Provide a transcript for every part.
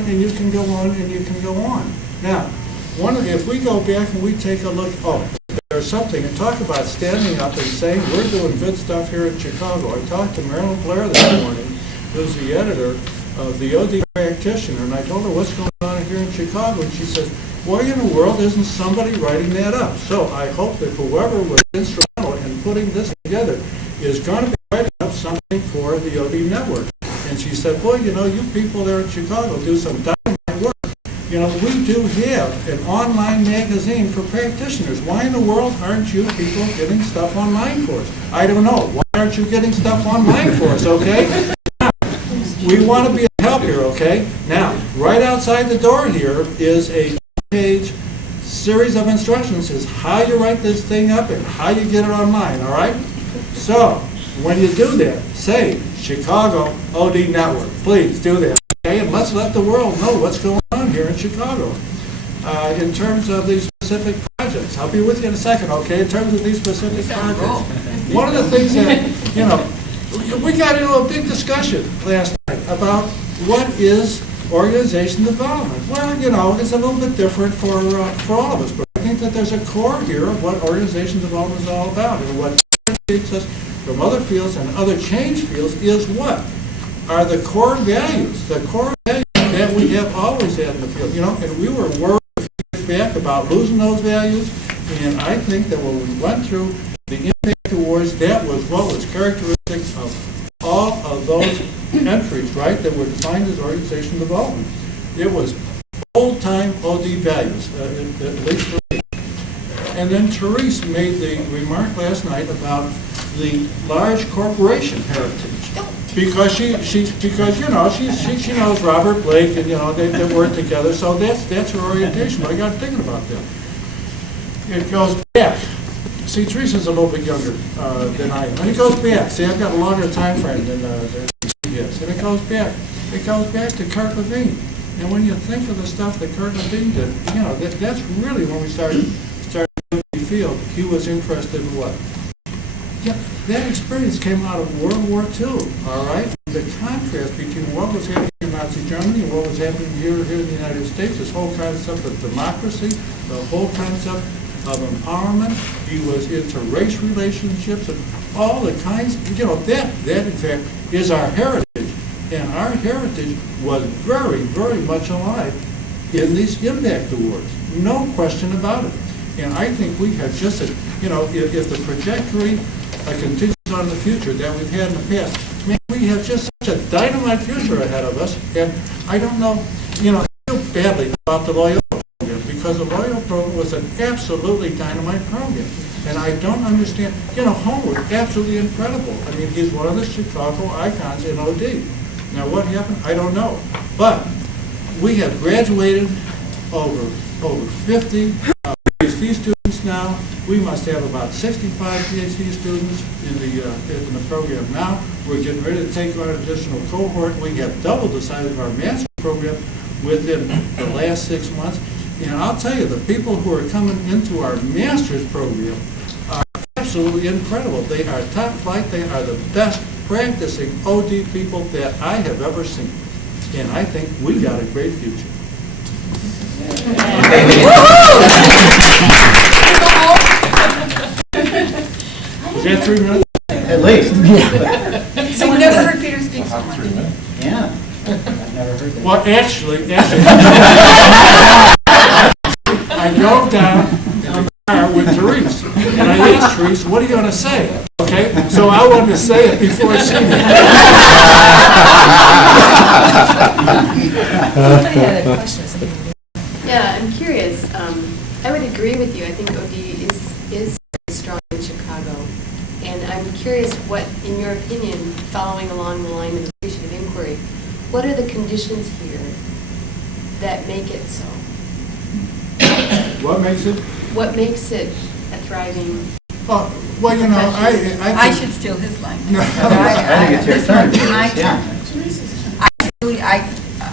on, and you can go on, and you can go on. Now, if we go back and we take a look, there's something, and talk about standing up and saying, we're doing good stuff here in Chicago. I talked to Marilyn Blair this morning, who's the editor of the OD Practitioner, and I told her what's going on here in Chicago, and she said, why in the world isn't somebody writing that up? So I hope that whoever was instrumental in putting this together is going to be writing up something for the OD network. And she said, boy, you people there in Chicago do some dynamite work. We do have an online magazine for practitioners. Why in the world aren't you people getting stuff online for us? I don't know. Why aren't you getting stuff online for us, okay? Now, we want to be a help here, okay? Now, right outside the door here is a page series of instructions is how you write this thing up and how you get it online, all right? So, when you do that, say Chicago OD Network. Please do that, okay? And let's let the world know what's going on here in Chicago. In terms of these specific projects, I'll be with you in a second, okay? In terms of these specific projects. One of the things that, we got into a big discussion last night about what is organization development. Well, it's a little bit different for all of us, but I think that there's a core here of what organization development is all about, and what differentiates us from other fields and other change fields is what are the core values that we have always had in the field. And we were worried a few years back about losing those values, and I think that when we went through the Impact Awards, that was what was characteristic of all of those entries, right, that were defined as organization development. It was old-time OD values, at least for me. And then Therese made the remark last night about the large corporation heritage, because she knows Robert Blake, and they work together, so that's her orientation. But I got thinking about that. It goes back. See, Teresa's a little bit younger than I am. And it goes back. See, I've got a longer time frame than she has. And it goes back. It goes back to Kurt Levine. And when you think of the stuff that Kurt Levine did, that's really when we started doing the field. He was interested in what? Yeah, that experience came out of World War II, all right? The contrast between what was happening in Nazi Germany and what was happening here in the United States, this whole concept of democracy, the whole concept of empowerment. He was into race relationships and all the kinds, that in fact is our heritage. And our heritage was very, very much alive in these Impact Awards. No question about it. And I think we have just, if the trajectory continues on the future that we've had in the past, man, we have just such a dynamite future ahead of us. And I don't know, I feel badly about the Loyola program, because the Loyola program was an absolutely dynamite program. And I don't understand, Holm was absolutely incredible. I mean, he's one of the Chicago icons in OD. Now, what happened? I don't know. But we have graduated over 50 PhD students now. We must have about 65 PhD students in the program now. We're getting ready to take on an additional cohort. We have doubled the size of our master's program within the last 6 months. And I'll tell you, the people who are coming into our master's program are absolutely incredible. They are top flight. They are the best practicing OD people that I have ever seen. And I think we got a great future. Is that 3 minutes? At least. So you've never heard Peter speak so much? Yeah. I've never heard that. Well, actually, I drove down in the car with Therese, and I asked Therese, what are you going to say? Okay, so I wanted to say it before she did. Somebody had a question. Yeah, I'm curious. I would agree with you. I think OD is strong in Chicago. And I'm curious what, in your opinion, following along the line of appreciative inquiry, what are the conditions here that make it so? What makes it? What makes it a thriving? Well, I should steal his line. I think it's your turn.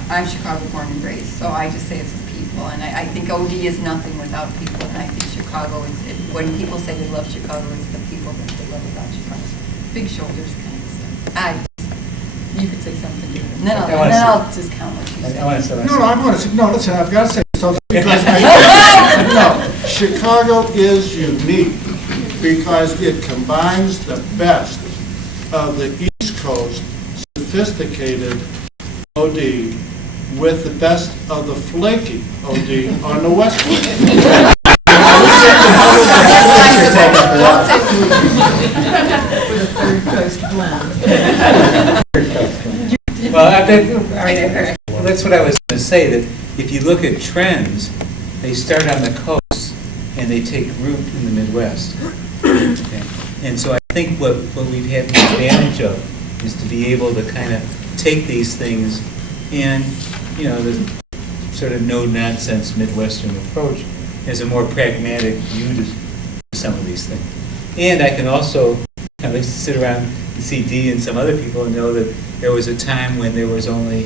I'm Chicago born and raised, so I just say it's the people, and I think OD is nothing without people, and I think Chicago is, when people say they love Chicago, it's the people that they love about Chicago. Big shoulders kind of stuff. You could say something. And I wanna then say- I'll just count what you I say. want to say. No, I want to say, no, listen, I've got to say something because no, Chicago is unique because it combines the best of the East Coast sophisticated OD with the best of the flaky OD on the West Coast. With a third coast blend. Well, that's what I was going to say, that if you look at trends, they start on the coast and they take root in the Midwest. Okay. And so I think what we've had the advantage of is to be able to kind of take these things and, the sort of no-nonsense Midwestern approach as a more pragmatic view to some of these things. And I can also at least sit around and see Dee and some other people and know that there was a time when there was only,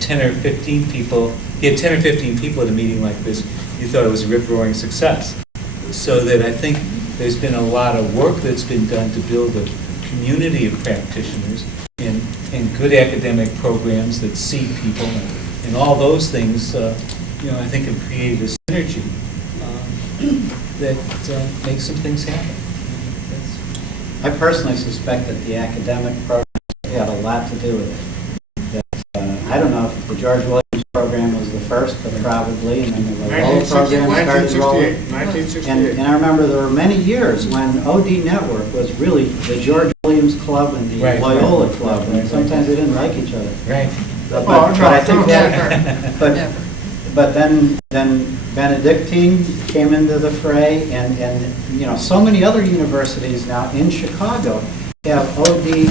10 or 15 people. You had 10 or 15 people at a meeting like this, you thought it was a rip-roaring success. So that I think there's been a lot of work that's been done to build a community of practitioners and good academic programs that see people and all those things, I think have created a synergy that makes some things happen. I personally suspect that the academic programs had a lot to do with it. I don't know if the George Williams program was the first, but probably, and then the Loyola program started rolling. 1968. And I remember there were many years when OD Network was really the George Williams Club and the Right. Loyola Club, and sometimes they didn't like each other. Right. But no, I think that, Never. but then Benedictine came into the fray, and so many other universities now in Chicago have OD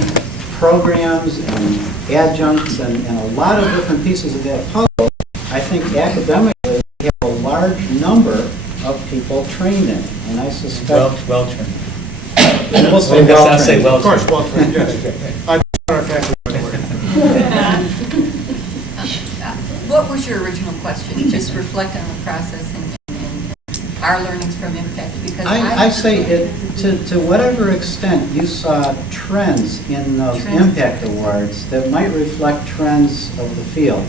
programs and adjuncts and a lot of different pieces of that puzzle. I think academically we have a large number of people trained in it, and I suspect Well trained. we'll say I'll say well Of course, well trained, yes. I don't know if What was your original question? Just reflect on the process and our learnings from impact, because I say it to whatever extent you saw trends in those Trends. impact awards that might reflect trends of the field.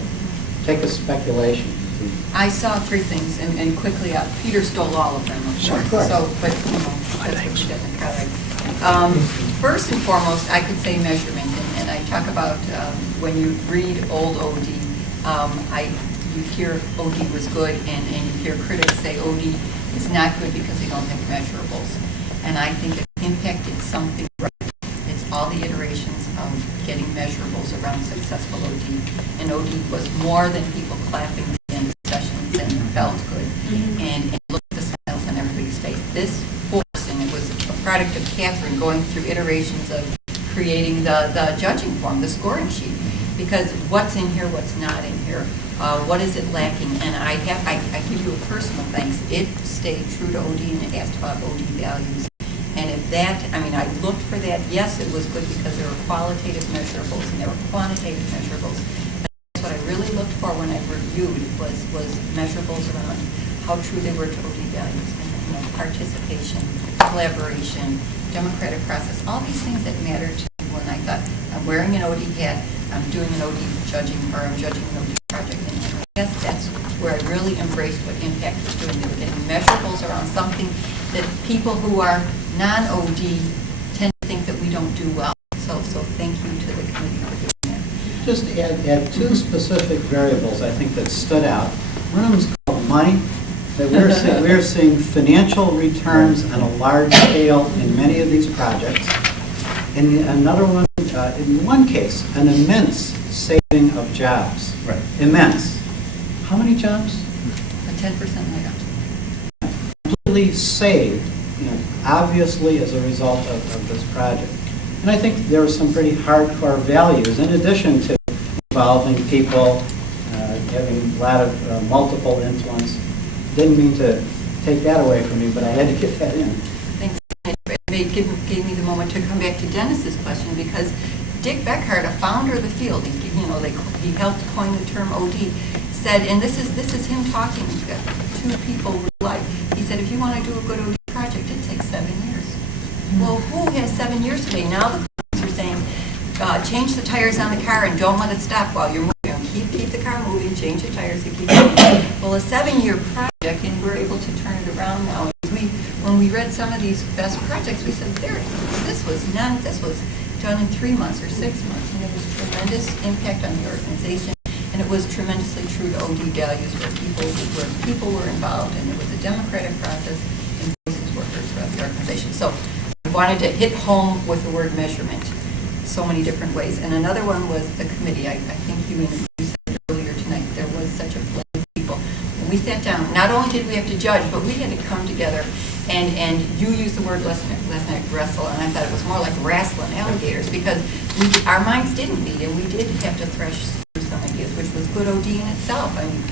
Take a speculation. I saw three things, and quickly, Peter stole all of them, of course. So, but, that's what you didn't cover. First and foremost, I could say measurement, and I talk about when you read old OD, you hear OD was good, and you hear critics say OD is not good because they don't have measurables. And I think that impact is something right. It's all the iterations of getting measurables around successful OD. And OD was more than people clapping at the end of sessions and felt good. And look at the smiles on everybody's face. This force, and it was a product of Catherine going through iterations of creating the judging form, the scoring sheet. Because what's in here, what's not in here, what is it lacking? And I give you a personal thanks. It stayed true to OD, and it asked about OD values. And if that, I looked for that. Yes, it was good because there were qualitative measurables and there were quantitative measurables. But that's what I really looked for when I reviewed was measurables around how true they were to OD values. And, participation, collaboration, democratic process, all these things that matter to me when I thought, I'm wearing an OD hat, I'm doing an OD judging, or I'm judging an OD project. And I guess that's where I really embraced what impact was doing. They were getting measurables around something that people who are non-OD tend to think that we don't do well. So thank you to the committee for doing that. Just add two specific variables I think that stood out. One of them is called money. That we're seeing financial returns on a large scale in many of these projects. And another one, in one case, an immense saving of jobs. Right. Immense. How many jobs? A 10% layoff. Completely saved, obviously as a result of this project. And I think there were some pretty hardcore values in addition to involving people, having a lot of multiple influence. Didn't mean to take that away from me, but I had to get that in. Thanks. It gave me the moment to come back to Dennis's question, because Dick Beckhart, a founder of the field, he helped coin the term OD, said, and this is him talking to people with life. He said, if you want to do a good OD project, it takes 7 years. Well, who has 7 years today? Now the companies are saying, change the tires on the car and don't let it stop while you're moving. Keep the car moving, change the tires, and keep moving. Well, a 7-year project, and we're able to turn it around now. When we read some of these best projects, we said, this was done in 3 months or 6 months, and it was tremendous impact on the organization, and it was tremendously true to OD values where people were involved, and it was a democratic process, and voices were heard throughout the organization. So I wanted to hit home with the word measurement so many different ways. And another one was the committee. I think you said earlier tonight, there was such a blend of people. When we sat down, not only did we have to judge, but we had to come together, and you used the word last night, wrestle, and I thought it was more like wrestling alligators, because our minds didn't meet, and we did have to thresh through some ideas, which was good OD in itself. I mean,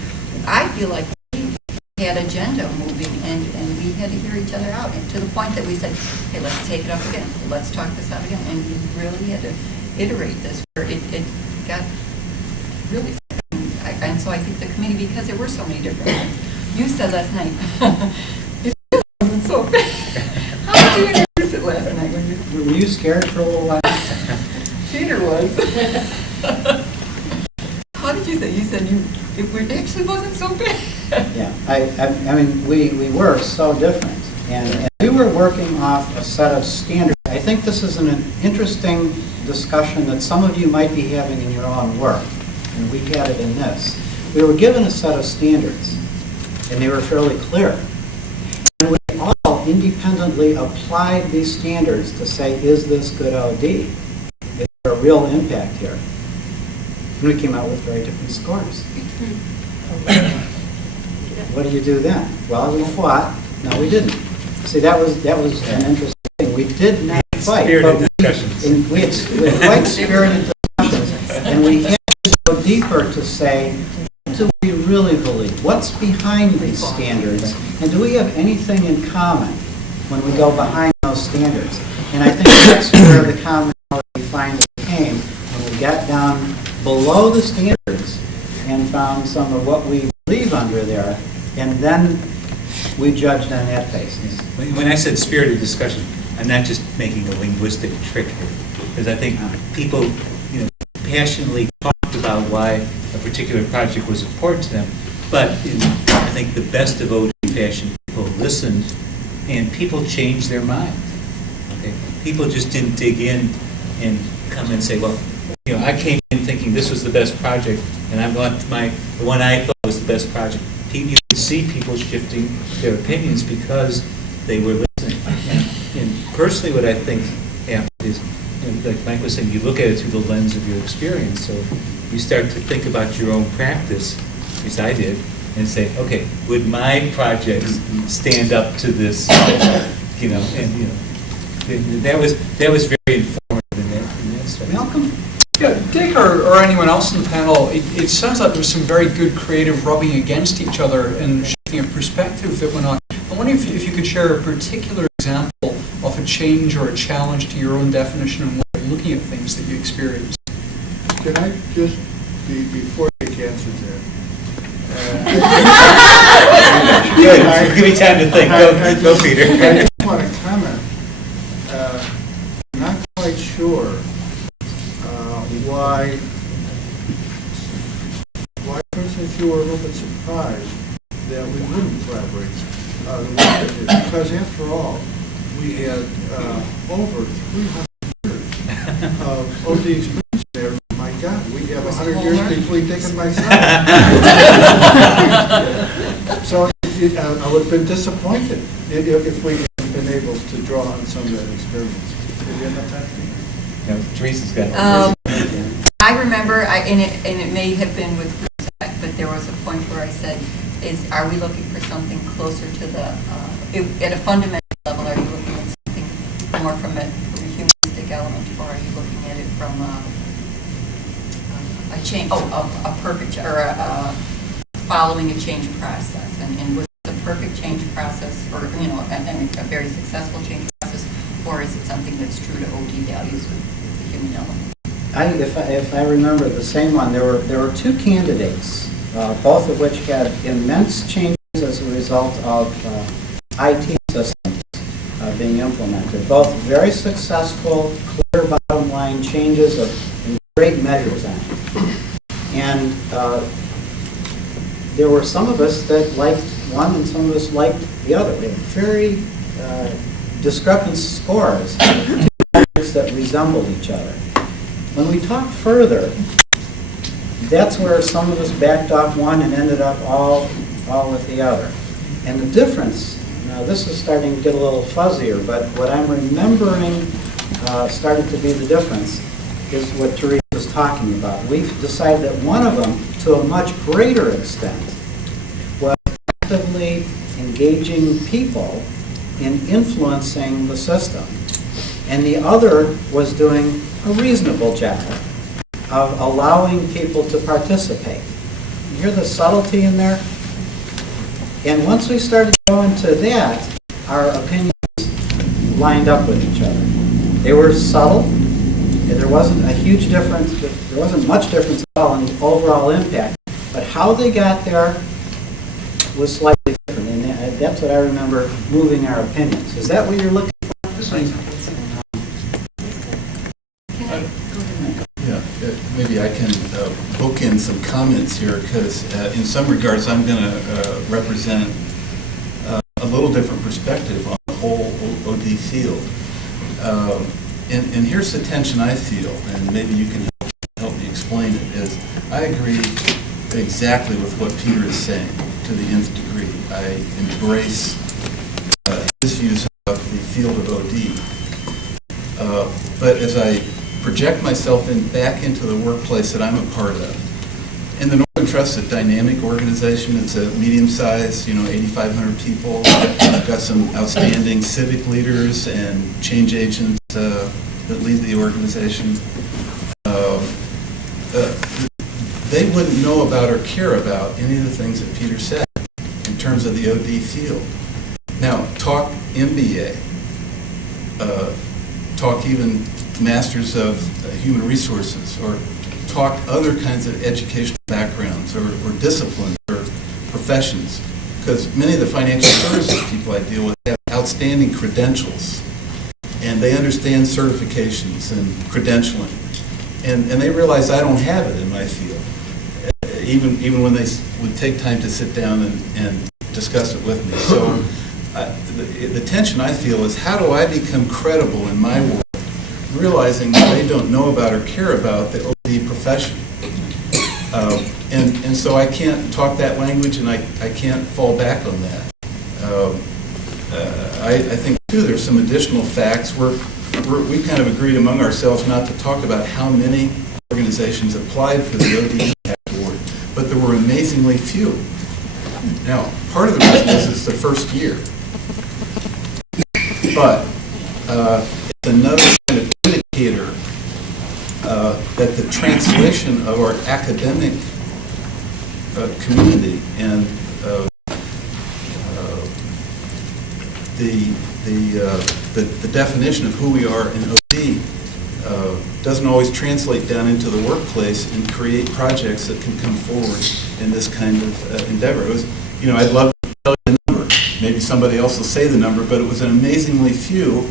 I feel like we had agenda moving, and we had to hear each other out, and to the point that we said, hey, let's take it up again, let's talk this out again, and we really had to iterate this, where it got really, and so I think the committee, because there were so many different ones, you said last night, it wasn't so bad. How did you introduce it last night? Were you scared for a little while? Peter was. How did you say? You said it actually wasn't so bad. Yeah, I mean, we were so different, and we were working off a set of standards. I think this is an interesting discussion that some of you might be having in your own work, and we had it in this. We were given a set of standards, and they were fairly clear. And we all independently applied these standards to say, is this good OD? Is there a real impact here? And we came out with very different scores. What do you do then? Well, we fought. No, we didn't. See, that was an interesting thing. We did not fight. Spirited discussions. We had quite spirited discussions, and we had to go deeper to say, what do we really believe? What's behind these standards? And do we have anything in common when we go behind those standards? And I think that's where the commonality finally came, when we got down below the standards and found some of what we believe under there, and then we judged on that basis. When I said spirited discussion, I'm not just making a linguistic trick here, because I think people, passionately talked about why a particular project was important to them, but in, I think, the best of OD fashion, people listened, and people changed their minds. Okay, people just didn't dig in and come and say, well, I came in thinking this was the best project, and I want the one I thought was the best project. You could see people shifting their opinions because they were listening. And personally, what I think happened is, like Mike was saying, you look at it through the lens of your experience. So you start to think about your own practice, as I did, and say, okay, would my projects stand up to this? That was very informative in that study. Welcome. Yeah, Dick or anyone else in the panel, it sounds like there was some very good creative rubbing against each other and shifting of perspective that went on. I wonder if you could share a particular example of a change or a challenge to your own definition and way of looking at things that you experienced. Can I just, before Dick answers that? Good. Give me time to think. Go, Peter. I just want to comment. I'm not quite sure why for instance, you were a little bit surprised that we wouldn't collaborate the way we did. Because after all, we had over 300 years of OD experience there. My God, we have 100 years between Dick and myself. So I would have been disappointed if we had been able to draw on some of that experience. Did you end up that? Teresa's got I remember, and it may have been with respect, but there was a point where I said, are we looking for something closer to the, at a fundamental level, are you looking at something more from a humanistic element, or are you looking at it from a change, a perfect, or following a change process? And was it a perfect change process, or, a very successful change process, or is it something that's true to OD values with the human element? If I remember the same one, there were two candidates, both of which had immense changes as a result of IT systems being implemented. Both very successful, clear her bottom line changes in great measures on it. And there were some of us that liked one and some of us liked the other. We had very discrepant scores, two measures that resembled each other. When we talked further, that's where some of us backed off one and ended up all with the other. And the difference, now this is starting to get a little fuzzier, but what I'm remembering started to be the difference is what Therese was talking about. We've decided that one of them, to a much greater extent, was actively engaging people in influencing the system. And the other was doing a reasonable job of allowing people to participate. You hear the subtlety in there? And once we started going to that, our opinions lined up with each other. They were subtle, and there wasn't a huge difference, there wasn't much difference at all in the overall impact, but how they got there was slightly different, and that's what I remember moving our opinions. Is that what you're looking for? Yeah, maybe I can book in some comments here, because in some regards I'm going to represent a little different perspective on the whole OD field. And here's the tension I feel, and maybe you can help me explain it, is I agree exactly with what Peter is saying to the nth degree. I embrace his views of the field of OD. But as I project myself back into the workplace that I'm a part of, and the Northern Trust is a dynamic organization. It's a medium-sized, 8,500 people. Got some outstanding civic leaders and change agents that lead the organization. They wouldn't know about or care about any of the things that Peter said in terms of the OD field. Now, talk MBA, talk even Masters of Human Resources, or talk other kinds of educational backgrounds or disciplines or professions, because many of the financial services people I deal with have outstanding credentials, and they understand certifications and credentialing, and they realize I don't have it in my field, even when they would take time to sit down and discuss it with me. So the tension I feel is, how do I become credible in my work, realizing that they don't know about or care about the OD profession. And so I can't talk that language, and I can't fall back on that. I think, too, there's some additional facts. We kind of agreed among ourselves not to talk about how many organizations applied for the OD Impact Award, but there were amazingly few. Now, part of the reason is it's the first year. But it's another kind of indicator that the translation of our academic community and the definition of who we are in OD doesn't always translate down into the workplace and create projects that can come forward in this kind of endeavor. It was, I'd love to tell you the number. Maybe somebody else will say the number, but it was an amazingly few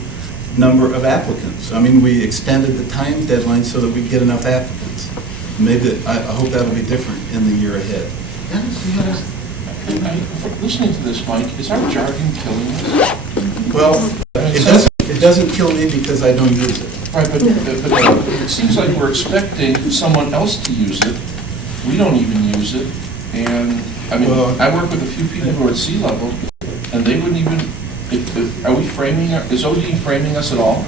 number of applicants. I mean, we extended the time deadline so that we get enough applicants. Maybe, I hope that'll be different in the year ahead. Listening to this, Mike, is our jargon killing us? Well, it doesn't kill me because I don't use it. Right, but it seems like we're expecting someone else to use it. We don't even use it. And, I mean, I work with a few people who are at sea level, and they wouldn't even, are we framing, is OD framing us at all?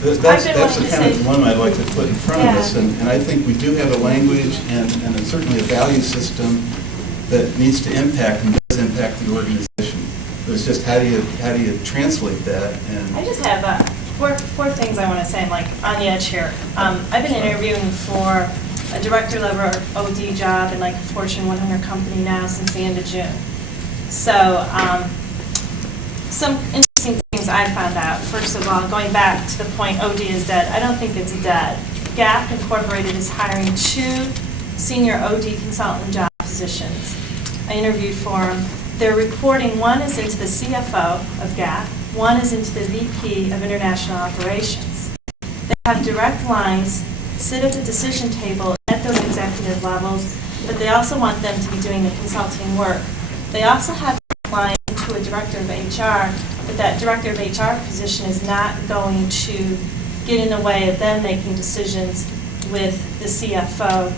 That's the kind of dilemma I'd like to put in front of us, and I think we do have a language and certainly a value system that needs to impact and does impact the organization. But it's just how do you translate that? And I just have four things I want to say. I'm like on the edge here. I've been interviewing for a director level OD job in like a Fortune 100 company now since the end of June. So some interesting things I found out. First of all, going back to the point OD is dead, I don't think it's dead. Gap Incorporated is hiring 2 senior OD consultant job positions. I interviewed for them. They're reporting, one is into the CFO of Gap, one is into the VP of International Operations. They have direct lines, sit at the decision table at those executive levels, but they also want them to be doing the consulting work. They also have direct line to a director of HR, but that director of HR position is not going to get in the way of them making decisions with the CFO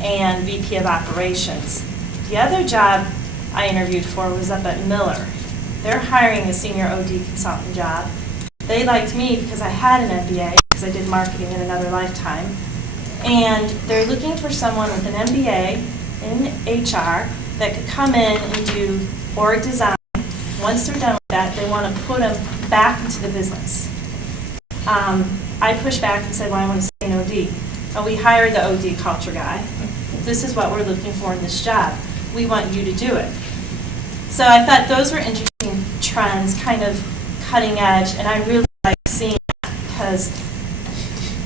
and VP of Operations. The other job I interviewed for was up at Miller. They're hiring a senior OD consultant job. They liked me because I had an MBA, because I did marketing in another lifetime. And they're looking for someone with an MBA in HR that could come in and do org design. Once they're done with that, they want to put them back into the business. I pushed back and said, well, I want to stay in OD. Well, we hired the OD culture guy. This is what we're looking for in this job. We want you to do it. So I thought those were interesting trends, kind of cutting edge, and I really like seeing that because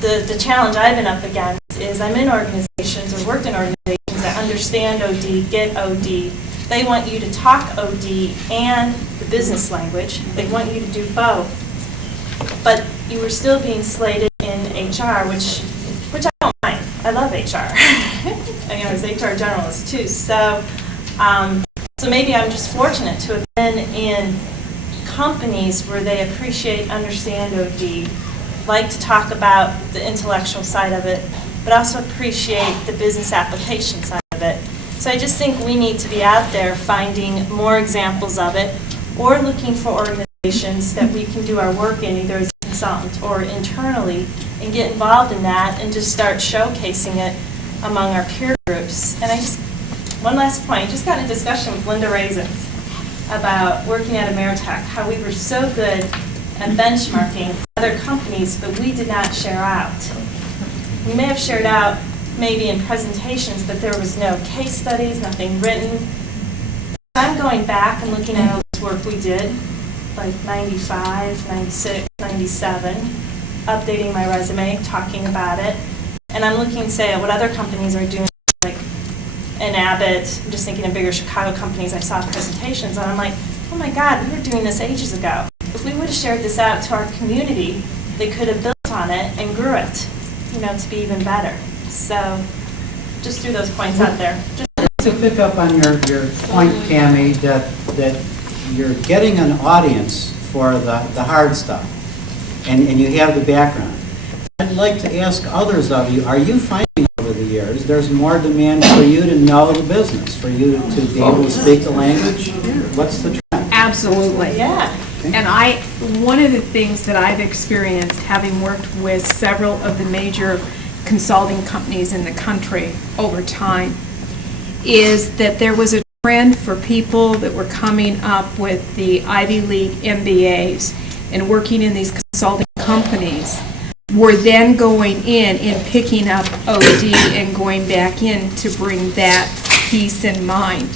the challenge I've been up against is I'm in organizations or worked in organizations that understand OD, get OD. They want you to talk OD and the business language. They want you to do both. But you were still being slated in HR, which I don't mind. I love HR. I was HR generalist too. So maybe I'm just fortunate to have been in companies where they appreciate, understand OD, like to talk about the intellectual side of it, but also appreciate the business application side of it. So I just think we need to be out there finding more examples of it, or looking for organizations that we can do our work in, either as a consultant or internally, and get involved in that and just start showcasing it among our peer groups. And one last point, just got in a discussion with Linda Raisins about working at Ameritech, how we were so good at benchmarking other companies, but we did not share out. We may have shared out maybe in presentations, but there was no case studies, nothing written. I'm going back and looking at all this work we did, like 95, 96, 97, updating my resume, talking about it, and I'm looking, say, at what other companies are doing, like in Abbott. I'm just thinking of bigger Chicago companies. I saw presentations, and I'm like, oh my God, we were doing this ages ago. If we would have shared this out to our community, they could have built on it and grew it, to be even better. So just threw those points out there. To pick up on your point, Cammie, that you're getting an audience for the hard stuff, and you have the background. I'd like to ask others of you, are you finding over the years there's more demand for you to know the business, for you to be able to speak the language? What's the trend? Absolutely. Yeah. And one of the things that I've experienced, having worked with several of the major consulting companies in the country over time, is that there was a trend for people that were coming up with the Ivy League MBAs and working in these consulting companies were then going in and picking up OD and going back in to bring that piece in mind.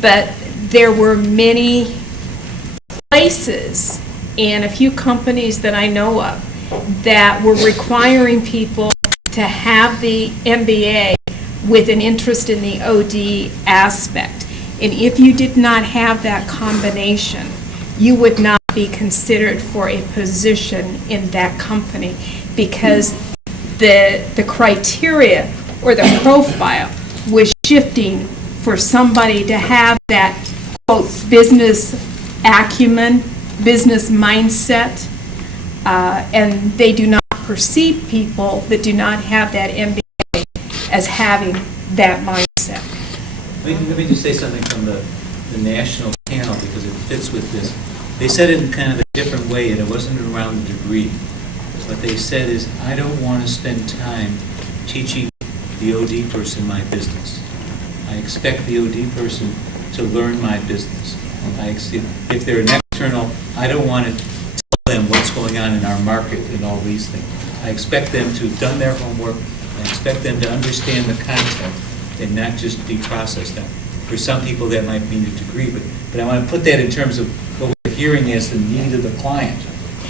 But there were many places and a few companies that I know of that were requiring people to have the MBA with an interest in the OD aspect. And if you did not have that combination, you would not be considered for a position in that company because the criteria or the profile was shifting for somebody to have that, quote, business acumen, business mindset, and they do not perceive people that do not have that MBA as having that mindset. Let me just say something from the national panel because it fits with this. They said it in kind of a different way, and it wasn't around the degree. What they said is, I don't want to spend time teaching the OD person my business. I expect the OD person to learn my business. If they're an external, I don't want to tell them what's going on in our market and all these things. I expect them to have done their homework. I expect them to understand the content and not just be processed. Now, for some people that might mean a degree, but I want to put that in terms of what we're hearing as the need of the client,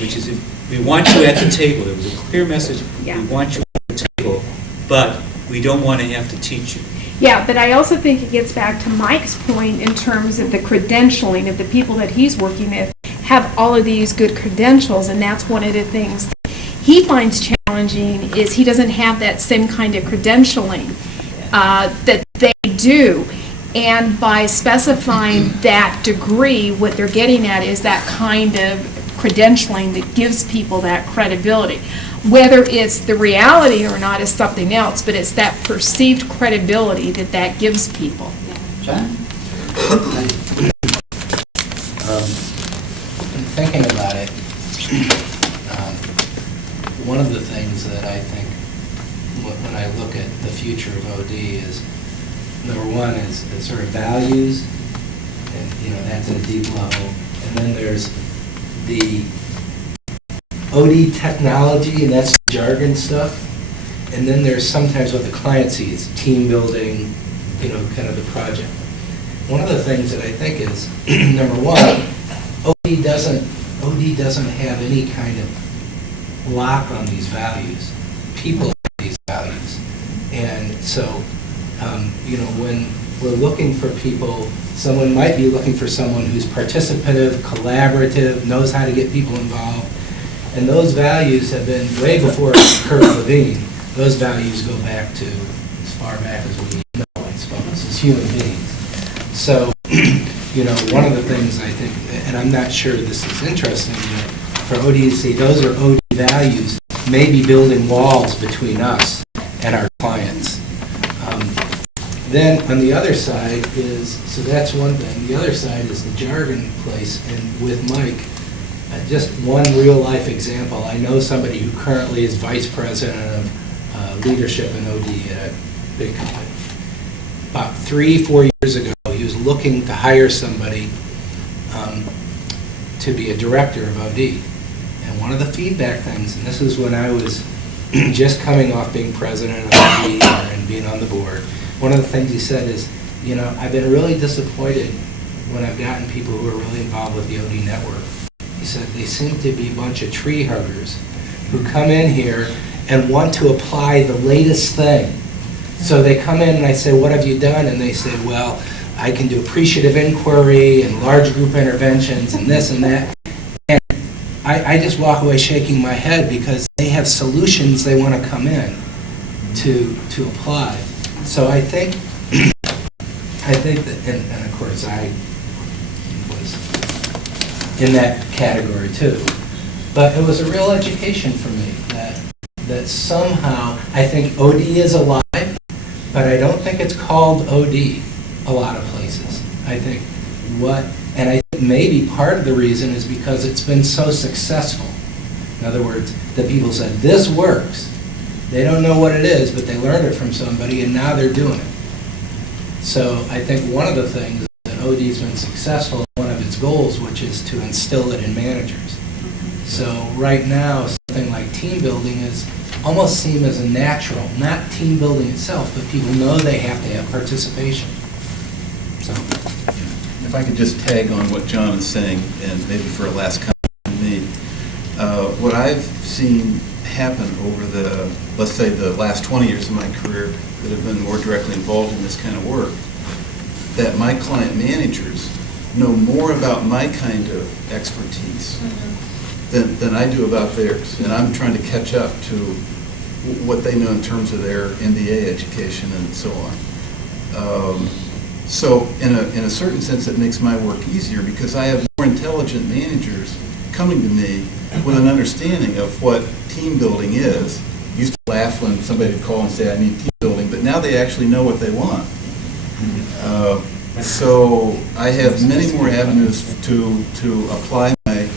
which is if we want you at the table. There was a clear message. Yeah. We want you at the table, but we don't want to have to teach you. Yeah, but I also think it gets back to Mike's point in terms of the credentialing of the people that he's working with, have all of these good credentials, and that's one of the things that he finds challenging is he doesn't have that same kind of credentialing that they do. And by specifying that degree, what they're getting at is that kind of credentialing that gives people that credibility. Whether it's the reality or not is something else, but it's that perceived credibility that that gives people. John? In thinking about it, one of the things that I think when I look at the future of OD is, number one is sort of values, and that's at a deep level, and then there's the OD technology, and that's jargon stuff, and then there's sometimes what the client sees, team building, kind of the project. One of the things that I think is, number one, OD doesn't have any kind of lock on these values. People have these values. And so, when we're looking for people, someone might be looking for someone who's participative, collaborative, knows how to get people involved. And those values have been way before Kurt Levine. Those values go back to as far back as we know, I suppose, as human beings. So, one of the things I think, and I'm not sure this is interesting, for OD to say those are OD values, maybe building walls between us and our clients. Then on the other side is, so that's one thing, the other side is the jargon place, and with Mike, just one real-life example. I know somebody who currently is vice president of leadership in OD at a big company. About 3-4 years ago, he was looking to hire somebody to be a director of OD. And one of the feedback things, and this is when I was just coming off being president of OD and being on the board, one of the things he said is, I've been really disappointed when I've gotten people who are really involved with the OD network. He said, they seem to be a bunch of tree huggers who come in here and want to apply the latest thing. So they come in and I say, what have you done? And they say, well, I can do appreciative inquiry and large group interventions and this and that. And I just walk away shaking my head because they have solutions they want to come in to apply. So I think that, and of course I was in that category too. But it was a real education for me that somehow I think OD is alive, but I don't think it's called OD a lot of places. I think and I think maybe part of the reason is because it's been so successful. In other words, that people said, this works. They don't know what it is, but they learned it from somebody and now they're doing it. So I think one of the things that OD's been successful, one of its goals, which is to instill it in managers. So right now, something like team building is almost seen as a natural, not team building itself, but people know they have to have participation. So, if I could just tag on what John is saying, and maybe for a last comment from me, what I've seen happen over let's say the last 20 years of my career that have been more directly involved in this kind of work, that my client managers know more about my kind of expertise than I do about theirs. And I'm trying to catch up to what they know in terms of their MBA education and so on. So in a certain sense, it makes my work easier because I have more intelligent managers coming to me with an understanding of what team building is. I used to laugh when somebody would call and say, I need team building, but now they actually know what they want. So I have many more avenues to apply my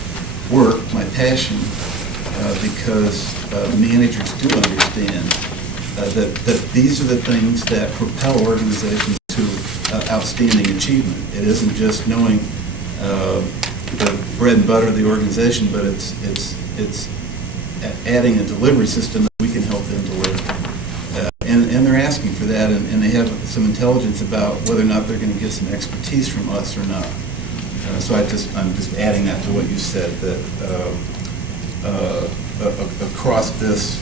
work, my passion, because managers do understand that these are the things that propel organizations to outstanding achievement. It isn't just knowing the bread and butter of the organization, but it's adding a delivery system that we can help them deliver. And they're asking for that, and they have some intelligence about whether or not they're going to get some expertise from us or not. So I'm just adding that to what you said, that across this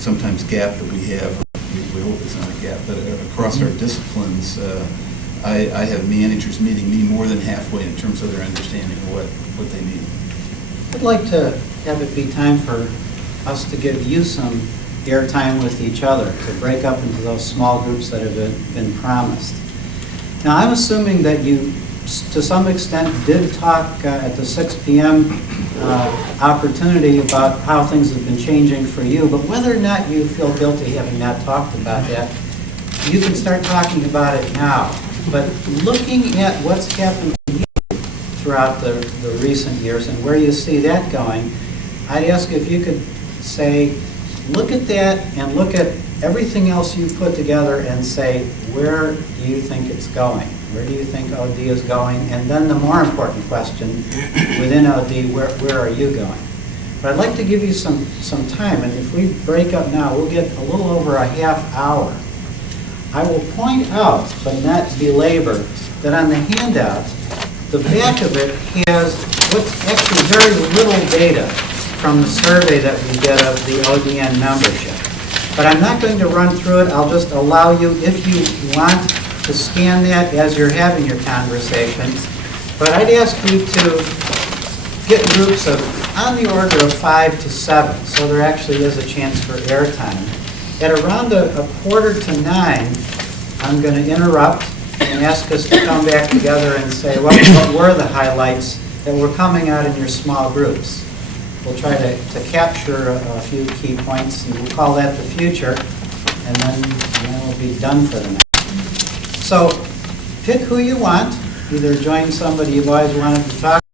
sometimes gap that we have, we hope it's not a gap, but across our disciplines, I have managers meeting me more than halfway in terms of their understanding of what they need. I'd like to have it be time for us to give you some airtime with each other, to break up into those small groups that have been promised. Now, I'm assuming that you, to some extent, did talk at the 6 p.m. Opportunity about how things have been changing for you, but whether or not you feel guilty having not talked about that, you can start talking about it now. But looking at what's happened to you throughout the recent years and where you see that going, I'd ask if you could say, look at that and look at everything else you've put together and say, where do you think it's going? Where do you think OD is going? And then the more important question, within OD, where are you going? But I'd like to give you some time, and if we break up now, we'll get a little over a half hour. I will point out, but not belabor, that on the handout, the back of it has what's actually very little data from the survey that we did of the ODN membership. But I'm not going to run through it. I'll just allow you, if you want, to scan that as you're having your conversation. But I'd ask you to get groups of on the order of 5 to 7, so there actually is a chance for airtime. At around a 8:45, I'm going to interrupt and ask us to come back together and say, what were the highlights that were coming out in your small groups? We'll try to capture a few key points, and we'll call that the future, and then we'll be done for the night. So pick who you want, either join somebody you've always wanted to talk